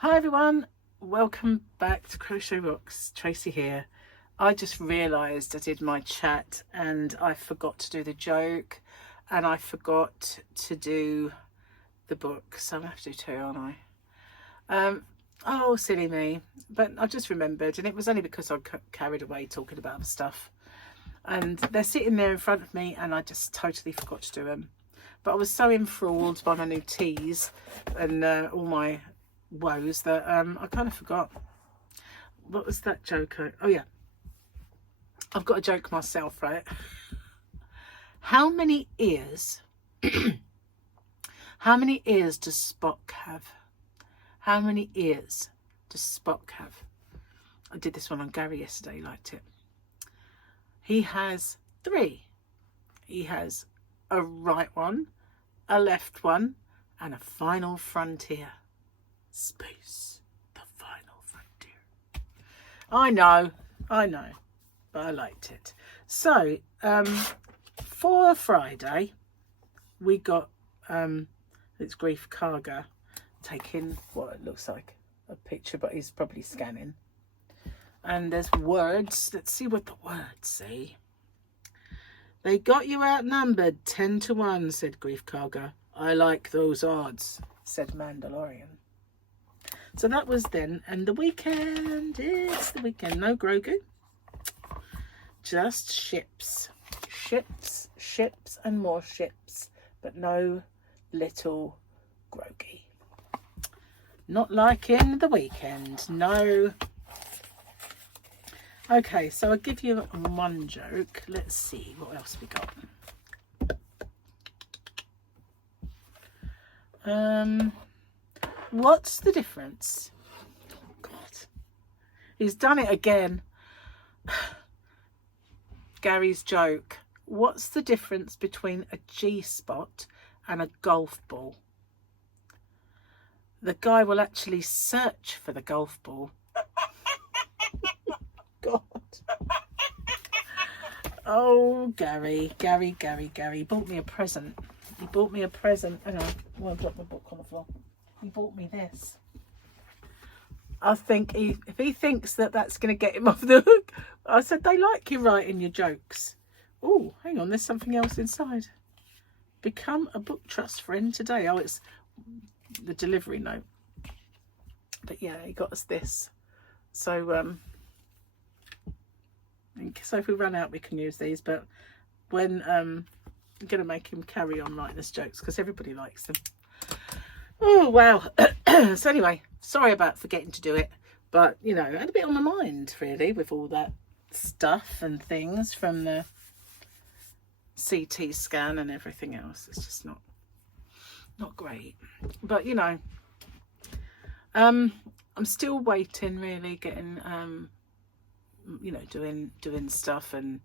Hi everyone, welcome back to Crochet Rocks. Tracy here. I just realised I did my chat and I forgot to do the joke and I forgot to do the book, so I'm going to have to do two, aren't I? Oh, silly me. But I just remembered, and it was only because I carried away talking about other stuff. And they're sitting there in front of me and I just totally forgot to do them. But I was so enthralled by my new teas and all my woes that I kind of forgot. What was that joke? Oh yeah, I've got a joke myself, right? How many ears how many ears does Spock have? How many ears does Spock have? I did this one on Gary yesterday, he liked it. He has 3. He has a right one, a left one, and a final frontier. Space, the final frontier. I know, but I liked it. So, for Friday, we got, it's Grief Karga taking what it looks like a picture, but he's probably scanning. And there's words. Let's see what the words say. They got you outnumbered 10-1, said Grief Karga. I like those odds, said Mandalorian. So that was then, and the weekend, it's the weekend. No Grogu, just ships, and more ships, but no little Grogu. Not like in the weekend, no. Okay, so I'll give you one joke. Let's see what else we got. What's the difference? Oh God, he's done it again. Gary's joke. What's the difference between a G-spot and a golf ball? The guy will actually search for the golf ball. God. Oh, Gary bought me a present. He bought me a present. Hang on, I want to drop my book on the floor. He bought me this. I think if he thinks that that's going to get him off the hook, I said, they like you writing your jokes. Oh, hang on, there's something else inside. Become a book trust friend today. Oh, it's the delivery note. But yeah, he got us this. So, so if we run out, we can use these. But when I'm going to make him carry on writing us jokes because everybody likes them. Oh, wow. So anyway, sorry about forgetting to do it. But, you know, I had a bit on my mind, really, with all that stuff and things from the CT scan and everything else. It's just not great. But, you know, I'm still waiting, really, getting, you know, doing stuff and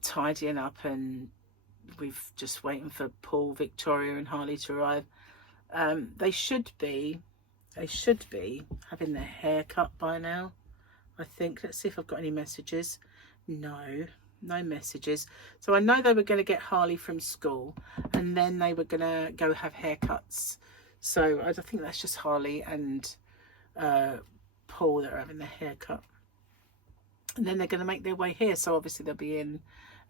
tidying up, and we've just waiting for Paul, Victoria and Harley to arrive. They should be having their hair cut by now, I think. Let's see if I've got any messages. No messages. So I know they were going to get Harley from school and then they were going to go have haircuts. So I think that's just Harley and Paul that are having their haircut. And then they're going to make their way here. So obviously they'll be in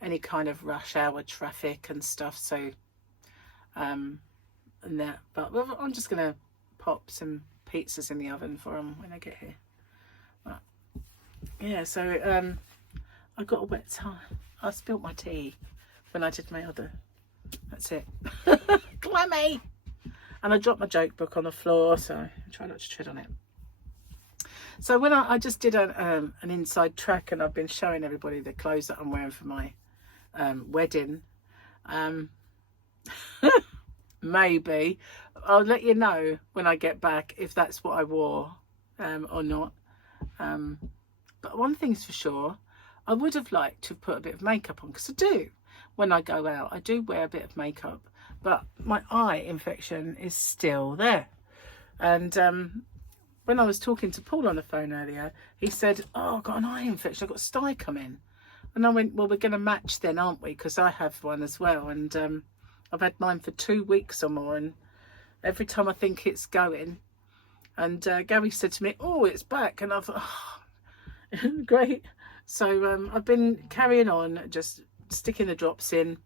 any kind of rush hour traffic and stuff. So, and that, but I'm just going to pop some pizzas in the oven for them when I get here. But, yeah, so I got a wet tie. I spilled my tea when I did my other. That's it. Clammy. And I dropped my joke book on the floor, so I try not to tread on it. So when I just did an inside track, and I've been showing everybody the clothes that I'm wearing for my wedding. Maybe I'll let you know when I get back if that's what I wore or not. But one thing's for sure, I would have liked to put a bit of makeup on, because I do when I go out. I do wear a bit of makeup, but my eye infection is still there. And when I was talking to Paul on the phone earlier, he said, oh, I've got an eye infection, I've got sty coming. And I went, well, we're going to match then, aren't we? Because I have one as well. And I've had mine for 2 weeks or more. And every time I think it's going, And Gary said to me, oh, it's back. And I thought, oh, great. So I've been carrying on, just sticking the drops in,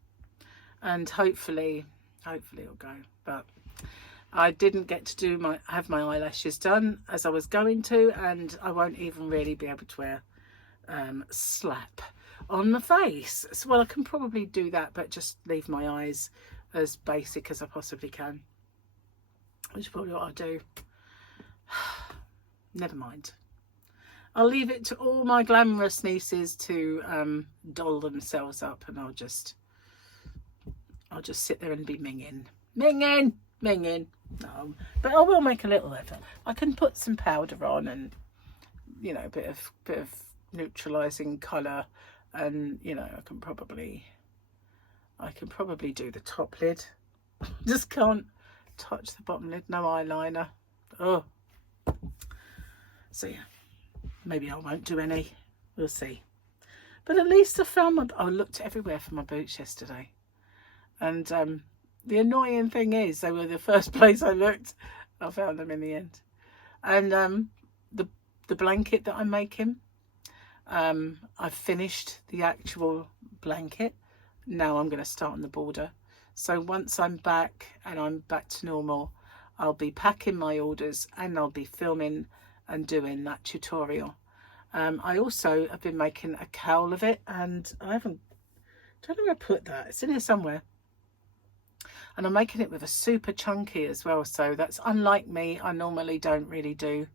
and hopefully it'll go. But I didn't get to have my eyelashes done as I was going to, and I won't even really be able to wear slap on my face. So, well, I can probably do that, but just leave my eyes as basic as I possibly can, which is probably what I'll do. Never mind. I'll leave it to all my glamorous nieces to doll themselves up, and I'll just sit there and be minging. No, but I will make a little effort. I can put some powder on, and you know, a bit of neutralizing colour, and you know, I can probably do the top lid. Just can't touch the bottom lid. No eyeliner. Oh, so yeah, maybe I won't do any. We'll see. But at least I found I looked everywhere for my boots yesterday, and the annoying thing is they were the first place I looked. I found them in the end. And the blanket that I'm making, I've finished the actual blanket. Now I'm going to start on the border. So once I'm back and I'm back to normal, I'll be packing my orders and I'll be filming and doing that tutorial. I also have been making a cowl of it, and don't know where I put that. It's in here somewhere. And I'm making it with a super chunky as well, so that's unlike me. I normally don't really do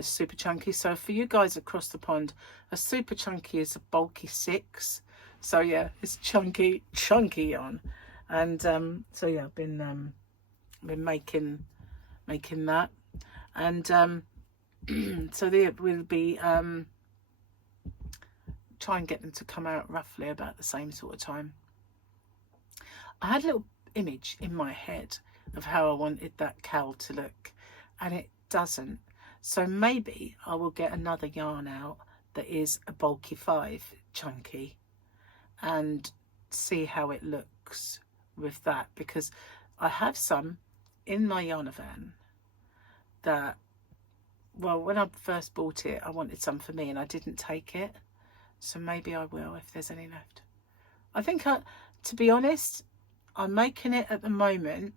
super chunky. So for you guys across the pond, a super chunky is a bulky 6. So yeah, it's chunky yarn. And so yeah, I've been making that, and so we'll be try and get them to come out roughly about the same sort of time. I had a little image in my head of how I wanted that cowl to look, and it doesn't. So maybe I will get another yarn out that is a bulky 5 chunky and see how it looks with that, because I have some in my yarnavan that, well, when I first bought it I wanted some for me and I didn't take it, so maybe I will if there's any left. I think to be honest, I'm making it at the moment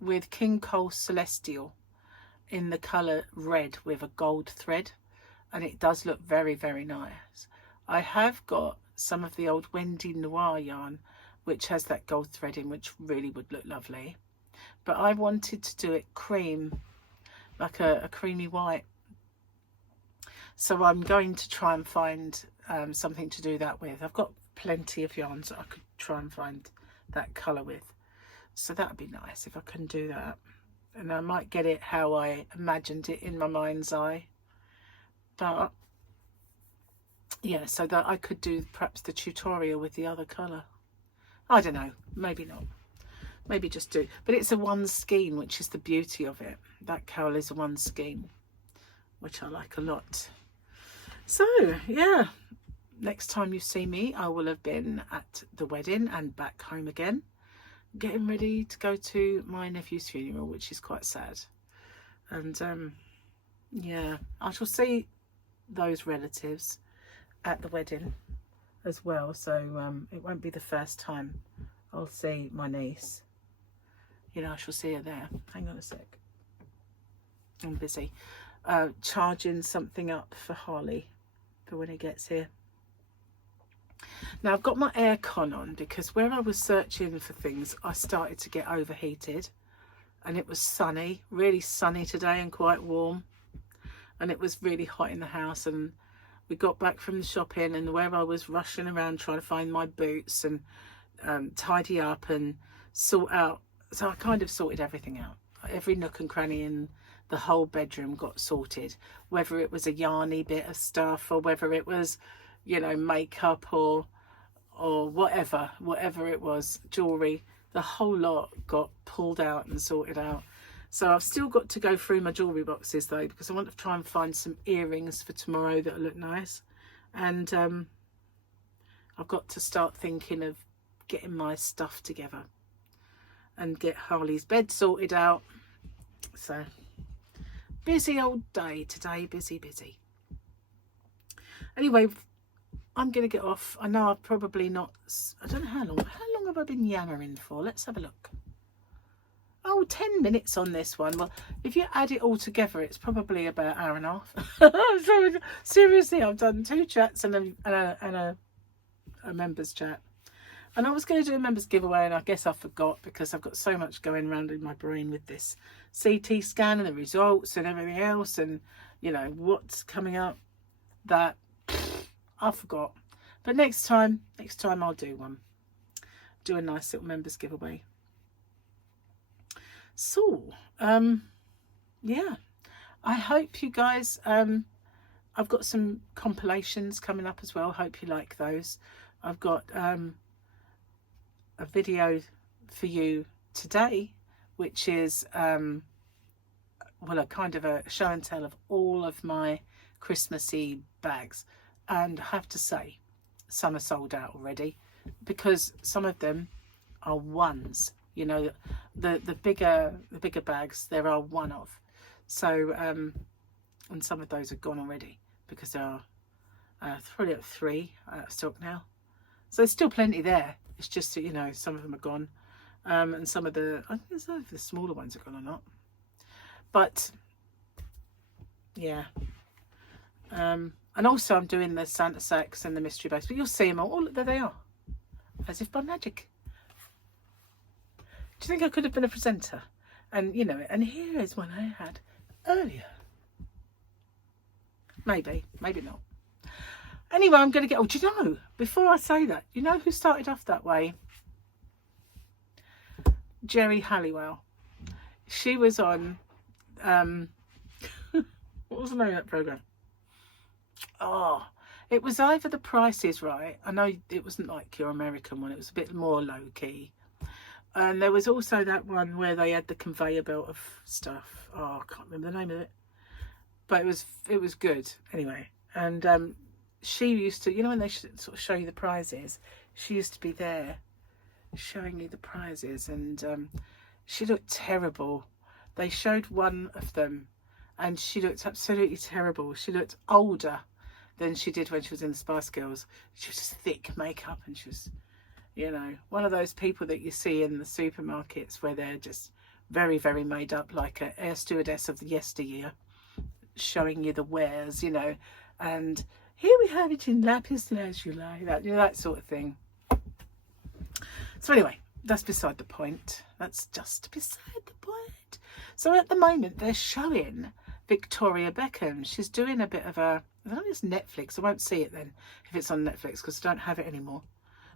with King Cole Celestial in the colour red with a gold thread, and it does look very, very nice. I have got some of the old Wendy Noir yarn which has that gold thread in, which really would look lovely, but I wanted to do it cream, like a creamy white. So I'm going to try and find something to do that with. I've got plenty of yarns that I could try and find that colour with, so that would be nice if I can do that, and I might get it how I imagined it in my mind's eye. But yeah, so that I could do perhaps the tutorial with the other colour. I don't know, maybe not, maybe just do, but it's a one skein, which is the beauty of it. That cowl is a one skein, which I like a lot. So yeah, next time you see me I will have been at the wedding and back home again, getting ready to go to my nephew's funeral, which is quite sad. And yeah, I shall see those relatives at the wedding as well, so it won't be the first time I'll see my niece. You know, I shall see her there. Hang on a sec, I'm busy charging something up for Harley for when he gets here. Now I've got my aircon on because where I was searching for things I started to get overheated, and it was sunny, really sunny today and quite warm, and it was really hot in the house, and we got back from the shopping, and where I was rushing around trying to find my boots and tidy up and sort out, so I kind of sorted everything out. Every nook and cranny in the whole bedroom got sorted, whether it was a yarny bit of stuff or whether it was, you know, makeup or whatever it was, jewelry, the whole lot got pulled out and sorted out. So I've still got to go through my jewellery boxes though, because I want to try and find some earrings for tomorrow that look nice. And I've got to start thinking of getting my stuff together and get Harley's bed sorted out. So busy old day today, busy. Anyway, I'm going to get off. I know I've probably not, I don't know how long have I been yammering for? Let's have a look. Oh, 10 minutes on this one. Well, if you add it all together, it's probably about an hour and a half. So, seriously, I've done 2 chats and a members chat. And I was going to do a members giveaway, and I guess I forgot because I've got so much going around in my brain with this CT scan and the results and everything else, and you know what's coming up, that I forgot. But next time I'll do one. Do a nice little members giveaway. So, yeah, I hope you guys, I've got some compilations coming up as well. Hope you like those. I've got a video for you today, which is, well, a kind of a show and tell of all of my Christmassy bags. And I have to say, some are sold out already because some of them are ones. You know, the bigger bags, there are one of. So, and some of those are gone already because there are three out of stock now. So there's still plenty there. It's just that, you know, some of them are gone. And some of the, I don't know if the smaller ones are gone or not. But, yeah. And also I'm doing the Santa sacks and the mystery bags. But you'll see them all. Oh, look, there they are. As if by magic. Do you think I could have been a presenter? And, you know, and here is one I had earlier. Maybe, maybe not. Anyway, I'm going to get... Oh, do you know, before I say that, you know who started off that way? Jerry Halliwell. She was on... what was the name of that programme? Oh, it was either The Price Is Right. I know it wasn't like your American one. It was a bit more low-key. And there was also that one where they had the conveyor belt of stuff. Oh, I can't remember the name of it. But it was good. Anyway, and... she used to, you know, when they sort of show you the prizes, she used to be there showing you the prizes, and she looked terrible. They showed one of them and she looked absolutely terrible. She looked older than she did when she was in the Spice Girls. She was just thick makeup, and she was, you know, one of those people that you see in the supermarkets where they're just very, very made up, like an air stewardess of the yesteryear, showing you the wares, you know, and here we have it in lapis lazuli, that, you know, that sort of thing. So anyway, that's beside the point. That's just beside the point. So at the moment, they're showing Victoria Beckham. She's doing a bit of a, I don't know if it's Netflix. I won't see it then if it's on Netflix because I don't have it anymore.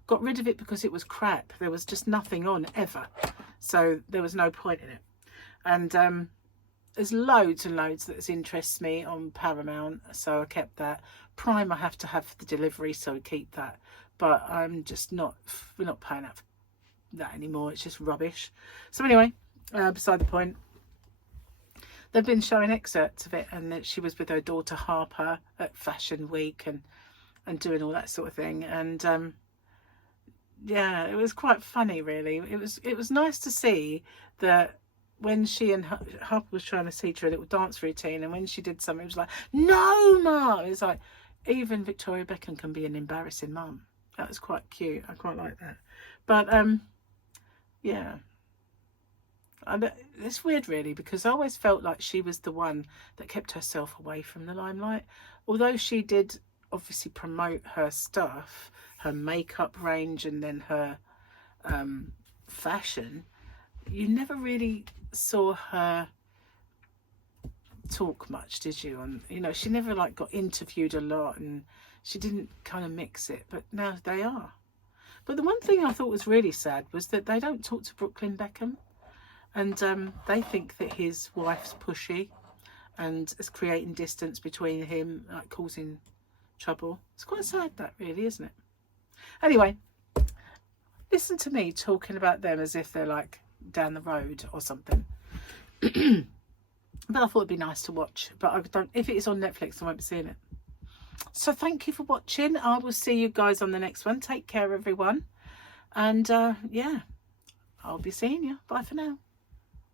Got rid of it because it was crap. There was just nothing on ever. So there was no point in it. And there's loads and loads that interests me on Paramount, so I kept that. Prime I have to have the delivery, so I keep that. But I'm just not, we're not paying out for that anymore. It's just rubbish. So anyway, beside the point. They've been showing excerpts of it, and that she was with her daughter Harper at Fashion Week and doing all that sort of thing. And yeah, it was quite funny, really. It was nice to see that when she and Harper was trying to teach her a little dance routine, and when she did something, it was like, no, Mum. It's like, even Victoria Beckham can be an embarrassing mum. That was quite cute. I quite like that. But yeah, and it's weird, really, because I always felt like she was the one that kept herself away from the limelight. Although she did obviously promote her stuff, her makeup range, and then her fashion, you never really saw her talk much, did you? And you know, she never like got interviewed a lot, and she didn't kind of mix it. But now they are. But the one thing I thought was really sad was that they don't talk to Brooklyn Beckham, and they think that his wife's pushy and is creating distance between him, like causing trouble. It's quite sad, that, really, isn't it? Anyway, listen to me talking about them as if they're like down the road or something. But I thought it'd be nice to watch. But I don't, if it is on Netflix, I won't be seeing it. So thank you for watching. I will see you guys on the next one. Take care, everyone. And yeah, I'll be seeing you. Bye for now.